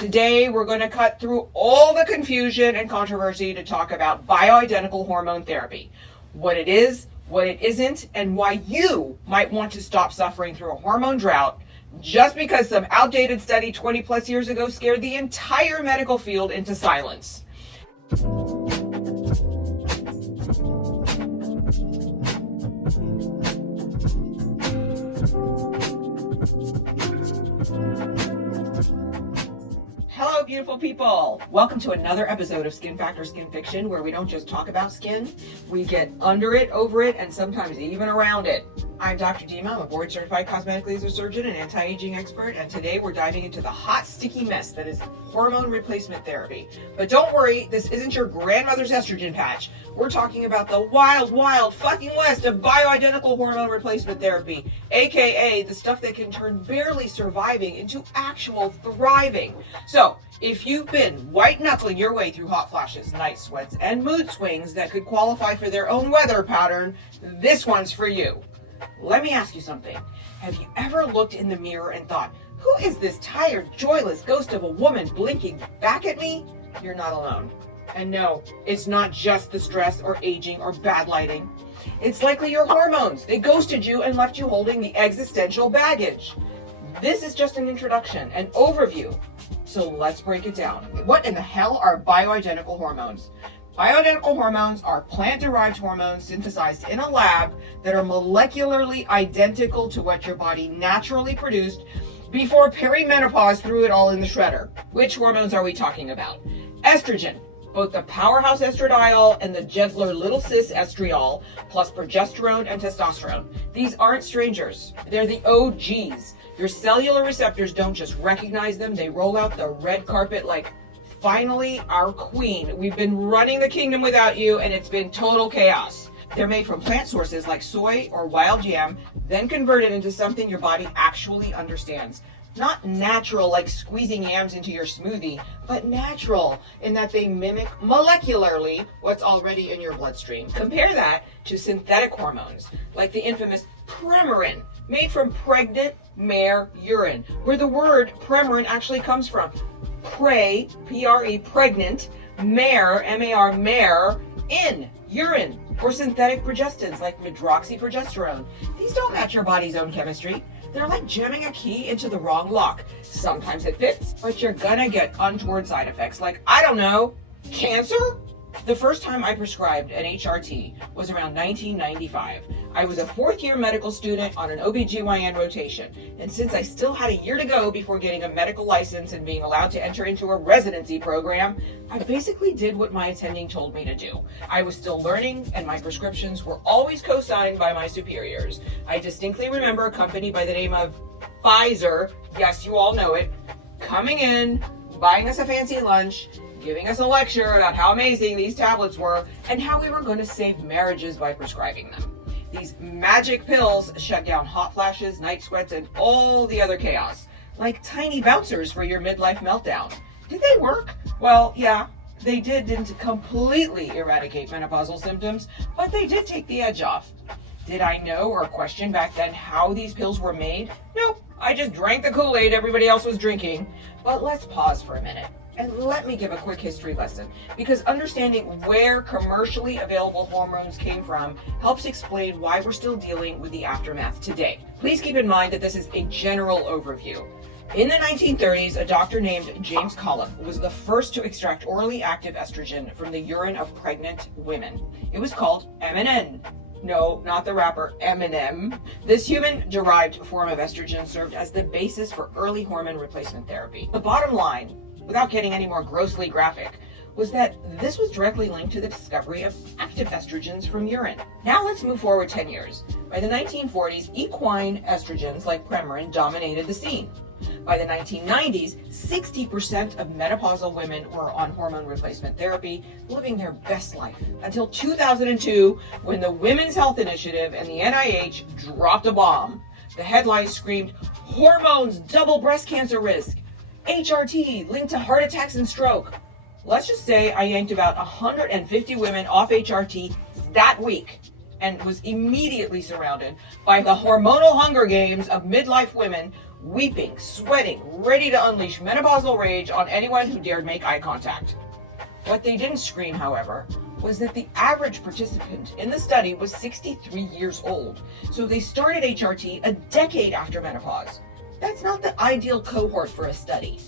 Today, we're going to cut through all the confusion and controversy to talk about bioidentical hormone therapy, what it is, what it isn't, and why you might want to stop suffering through a hormone drought just because some outdated study 20 plus years ago scared the entire medical field into silence. Hello, beautiful people. Welcome to another episode of Skin Factor Skin Fiction, where we don't just talk about skin, we get under it, over it, and sometimes even around it. I'm Dr. Dima. I'm a board-certified cosmetic laser surgeon and anti-aging expert, and today we're diving into the hot, sticky mess that is hormone replacement therapy. But don't worry, this isn't your grandmother's estrogen patch. We're talking about the wild, wild fucking west of bioidentical hormone replacement therapy, aka the stuff that can turn barely surviving into actual thriving. So, if you've been white-knuckling your way through hot flashes, night sweats, and mood swings that could qualify for their own weather pattern, this one's for you. Let me ask you something. Have you ever looked in the mirror and thought, who is this tired, joyless ghost of a woman blinking back at me? You're not alone. And no, it's not just the stress or aging or bad lighting. It's likely your hormones. They ghosted you and left you holding the existential baggage. This is just an introduction, an overview. So let's break it down. What in the hell are bioidentical hormones? Bioidentical hormones are plant-derived hormones synthesized in a lab that are molecularly identical to what your body naturally produced before perimenopause threw it all in the shredder. Which hormones are we talking about? Estrogen, both the powerhouse estradiol and the gentler little sis estriol, plus progesterone and testosterone. These aren't strangers. They're the OGs. Your cellular receptors don't just recognize them, they roll out the red carpet like, finally, our queen. We've been running the kingdom without you, and it's been total chaos. They're made from plant sources like soy or wild yam, then converted into something your body actually understands. Not natural like squeezing yams into your smoothie, but natural in that they mimic molecularly what's already in your bloodstream. Compare that to synthetic hormones, like the infamous Premarin, made from pregnant mare urine, where the word Premarin actually comes from. Pre, P-R-E, pregnant, mare, M-A-R, mare, in urine, or synthetic progestins like medroxyprogesterone. These don't match your body's own chemistry. They're like jamming a key into the wrong lock. Sometimes it fits, but you're gonna get untoward side effects like, I don't know, cancer? The first time I prescribed an HRT was around 1995. I was a fourth-year medical student on an OBGYN rotation, and since I still had a year to go before getting a medical license and being allowed to enter into a residency program, I basically did what my attending told me to do. I was still learning, and my prescriptions were always co-signed by my superiors. I distinctly remember a company by the name of Pfizer, yes, you all know it, coming in, buying us a fancy lunch, giving us a lecture about how amazing these tablets were and how we were going to save marriages by prescribing them. These magic pills shut down hot flashes, night sweats, and all the other chaos, like tiny bouncers for your midlife meltdown. Did they work? Well, yeah, they didn't completely eradicate menopausal symptoms, but they did take the edge off. Did I know or question back then how these pills were made? Nope, I just drank the Kool-Aid everybody else was drinking. But let's pause for a minute. And let me give a quick history lesson, because understanding where commercially available hormones came from helps explain why we're still dealing with the aftermath today. Please keep in mind that this is a general overview. In the 1930s, a doctor named James Collum was the first to extract orally active estrogen from the urine of pregnant women. It was called MNN. No, not the rapper Eminem. This human-derived form of estrogen served as the basis for early hormone replacement therapy. The bottom line, without getting any more grossly graphic, was that this was directly linked to the discovery of active estrogens from urine. Now let's move forward 10 years. By the 1940s, equine estrogens like Premarin dominated the scene. By the 1990s, 60% of menopausal women were on hormone replacement therapy, living their best life. Until 2002, when the Women's Health Initiative and the NIH dropped a bomb. The headlines screamed, "Hormones double breast cancer risk. HRT linked to heart attacks and stroke." Let's just say I yanked about 150 women off HRT that week and was immediately surrounded by the hormonal Hunger Games of midlife women weeping, sweating, ready to unleash menopausal rage on anyone who dared make eye contact. What they didn't scream, however, was that the average participant in the study was 63 years old, so they started HRT a decade after menopause. That's not the ideal cohort for a study.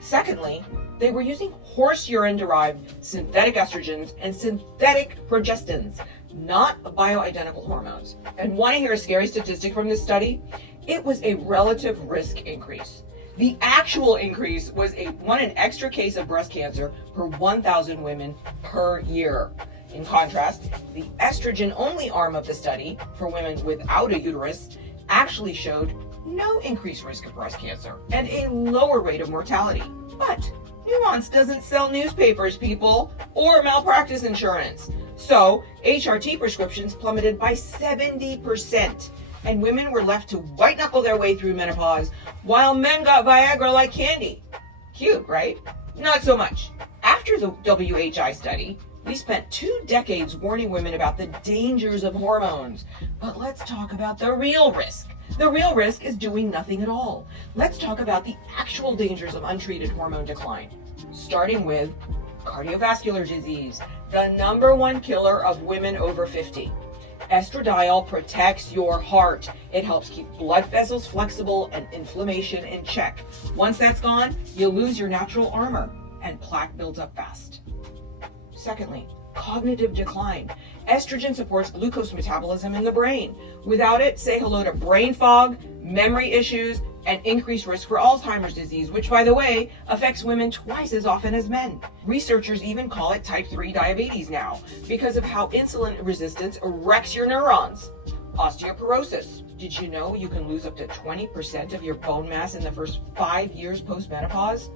Secondly, they were using horse urine-derived synthetic estrogens and synthetic progestins, not bioidentical hormones. And want to hear a scary statistic from this study? It was a relative risk increase. The actual increase was an extra case of breast cancer per 1,000 women per year. In contrast, the estrogen-only arm of the study for women without a uterus actually showed no increased risk of breast cancer and a lower rate of mortality. But nuance doesn't sell newspapers, people, or malpractice insurance. So HRT prescriptions plummeted by 70%. And women were left to white-knuckle their way through menopause, while men got Viagra like candy. Cute, right? Not so much. After the WHI study, we spent 2 decades warning women about the dangers of hormones. But let's talk about the real risk. The real risk is doing nothing at all. Let's talk about the actual dangers of untreated hormone decline, starting with cardiovascular disease, the #1 killer of women over 50. Estradiol protects your heart. It helps keep blood vessels flexible and inflammation in check. Once that's gone, you lose your natural armor and plaque builds up fast. Secondly, cognitive decline. Estrogen supports glucose metabolism in the brain. Without it, say hello to brain fog, memory issues, and increased risk for Alzheimer's disease, which, by the way, affects women twice as often as men. Researchers even call it type 3 diabetes now because of how insulin resistance wrecks your neurons. Osteoporosis. Did you know you can lose up to 20% of your bone mass in the first 5 years post-menopause?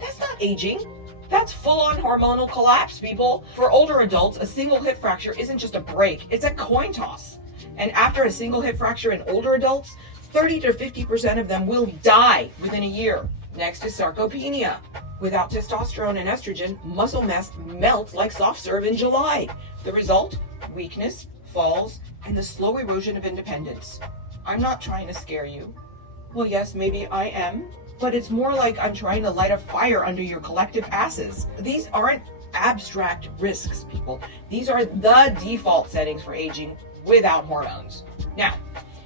That's not aging. That's full-on hormonal collapse, people. For older adults, a single hip fracture isn't just a break, it's a coin toss. And after a single hip fracture in older adults, 30 to 50% of them will die within a year. Next is sarcopenia. Without testosterone and estrogen, muscle mass melts like soft serve in July. The result? Weakness, falls, and the slow erosion of independence. I'm not trying to scare you. Well, yes, maybe I am, but it's more like I'm trying to light a fire under your collective asses. These aren't abstract risks, people. These are the default settings for aging without hormones. Now,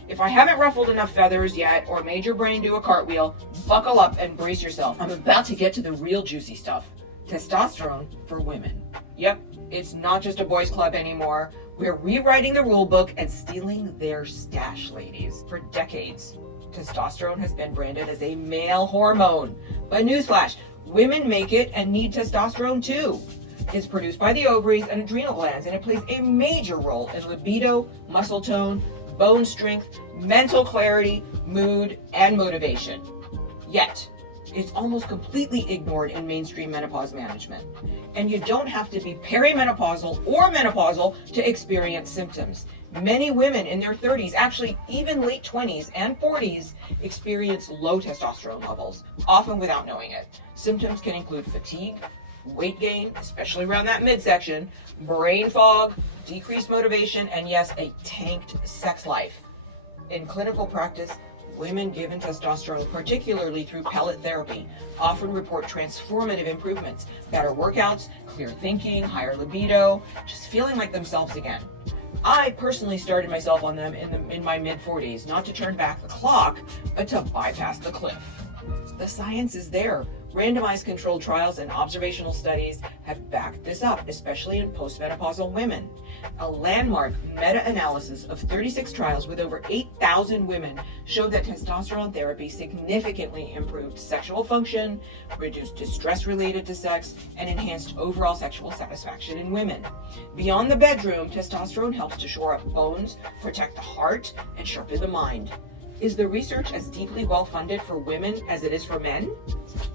if I haven't ruffled enough feathers yet or made your brain do a cartwheel, buckle up and brace yourself. I'm about to get to the real juicy stuff. Testosterone for women. Yep, it's not just a boys' club anymore. We're rewriting the rule book and stealing their stash, ladies. For decades, testosterone has been branded as a male hormone. But newsflash, women make it and need testosterone too. It's produced by the ovaries and adrenal glands, and it plays a major role in libido, muscle tone, bone strength, mental clarity, mood, and motivation. Yet, it's almost completely ignored in mainstream menopause management. And you don't have to be perimenopausal or menopausal to experience symptoms. Many women in their 30s, actually even late 20s and 40s, experience low testosterone levels, often without knowing it. Symptoms can include fatigue, weight gain, especially around that midsection, brain fog, decreased motivation, and yes, a tanked sex life. In clinical practice, women given testosterone, particularly through pellet therapy, often report transformative improvements, better workouts, clear thinking, higher libido, just feeling like themselves again. I personally started myself on them in my mid-40s, not to turn back the clock, but to bypass the cliff. The science is there. Randomized controlled trials and observational studies have backed this up, especially in postmenopausal women. A landmark meta-analysis of 36 trials with over 8,000 women showed that testosterone therapy significantly improved sexual function, reduced distress related to sex, and enhanced overall sexual satisfaction in women. Beyond the bedroom, testosterone helps to shore up bones, protect the heart, and sharpen the mind. Is the research as deeply well-funded for women as it is for men?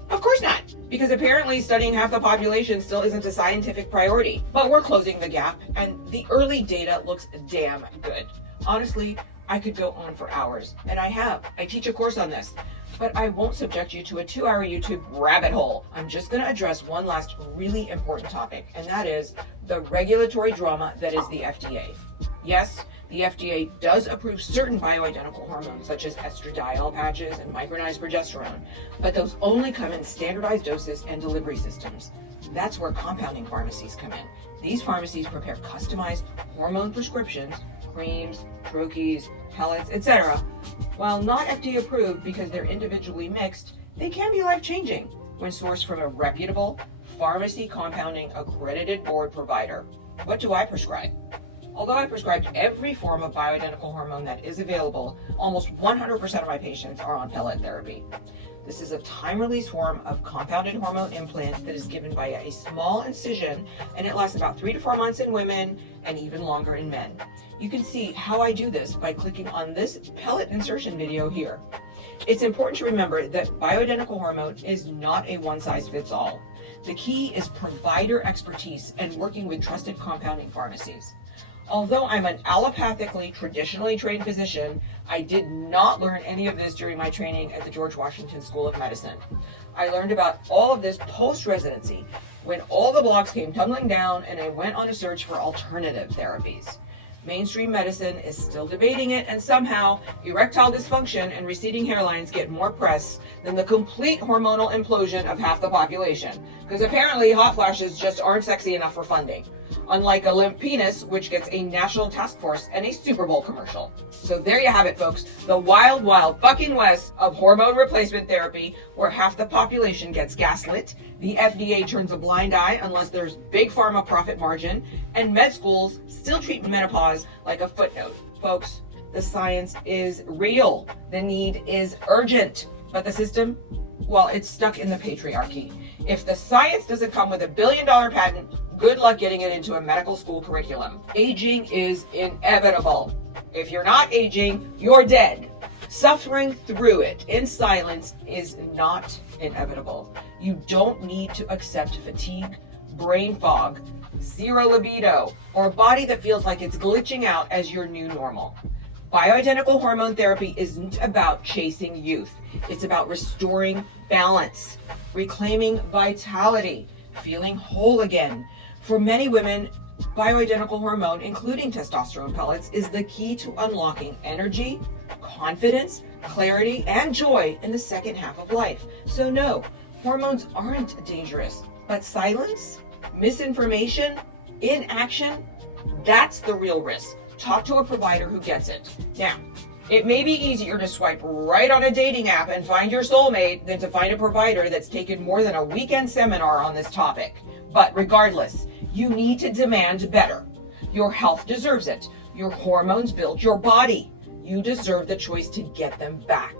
Of course not, because apparently studying half the population still isn't a scientific priority. But we're closing the gap, and the early data looks damn good. Honestly, I could go on for hours, and I have. I teach a course on this, but I won't subject you to a 2-hour YouTube rabbit hole. I'm just going to address one last really important topic, and that is the regulatory drama that is the FDA. Yes, the FDA does approve certain bioidentical hormones such as estradiol patches and micronized progesterone, but those only come in standardized doses and delivery systems. That's where compounding pharmacies come in. These pharmacies prepare customized hormone prescriptions, creams, troches, pellets, etc. While not FDA approved because they're individually mixed, they can be life-changing when sourced from a reputable, pharmacy compounding accredited board provider. What do I prescribe? Although I prescribed every form of bioidentical hormone that is available, almost 100% of my patients are on pellet therapy. This is a time-release form of compounded hormone implant that is given by a small incision, and it lasts about 3 to 4 months in women and even longer in men. You can see how I do this by clicking on this pellet insertion video here. It's important to remember that bioidentical hormone is not a one-size-fits-all. The key is provider expertise and working with trusted compounding pharmacies. Although I'm an allopathically, traditionally trained physician, I did not learn any of this during my training at the George Washington School of Medicine. I learned about all of this post-residency when all the blogs came tumbling down and I went on a search for alternative therapies. Mainstream medicine is still debating it, and somehow erectile dysfunction and receding hairlines get more press than the complete hormonal implosion of half the population, because apparently hot flashes just aren't sexy enough for funding. Unlike a limp penis, which gets a national task force and a Super Bowl commercial. So there you have it, folks. The wild, wild fucking west of hormone replacement therapy, where half the population gets gaslit, the FDA turns a blind eye unless there's big pharma profit margin, and med schools still treat menopause like a footnote. Folks, the science is real. The need is urgent. But the system, well, it's stuck in the patriarchy. If the science doesn't come with $1 billion patent, good luck getting it into a medical school curriculum. Aging is inevitable. If you're not aging, you're dead. Suffering through it in silence is not inevitable. You don't need to accept fatigue, brain fog, zero libido, or a body that feels like it's glitching out as your new normal. Bioidentical hormone therapy isn't about chasing youth. It's about restoring balance, reclaiming vitality, feeling whole again. For many women, bioidentical hormone, including testosterone pellets, is the key to unlocking energy, confidence, clarity, and joy in the second half of life. So no, hormones aren't dangerous, but silence, misinformation, inaction, that's the real risk. Talk to a provider who gets it. Now, it may be easier to swipe right on a dating app and find your soulmate than to find a provider that's taken more than a weekend seminar on this topic. But regardless, you need to demand better. Your health deserves it. Your hormones build your body. You deserve the choice to get them back.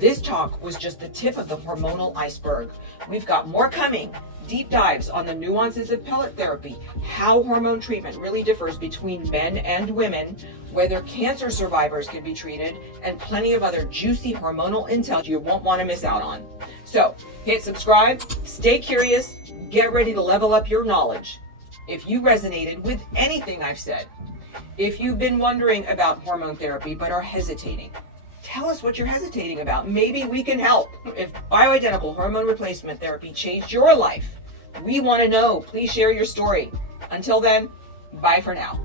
This talk was just the tip of the hormonal iceberg. We've got more coming. Deep dives on the nuances of pellet therapy, how hormone treatment really differs between men and women, whether cancer survivors can be treated, and plenty of other juicy hormonal intel you won't want to miss out on. So hit subscribe, stay curious, get ready to level up your knowledge. If you resonated with anything I've said, if you've been wondering about hormone therapy but are hesitating, tell us what you're hesitating about. Maybe we can help. If bioidentical hormone replacement therapy changed your life, we want to know. Please share your story. Until then, bye for now.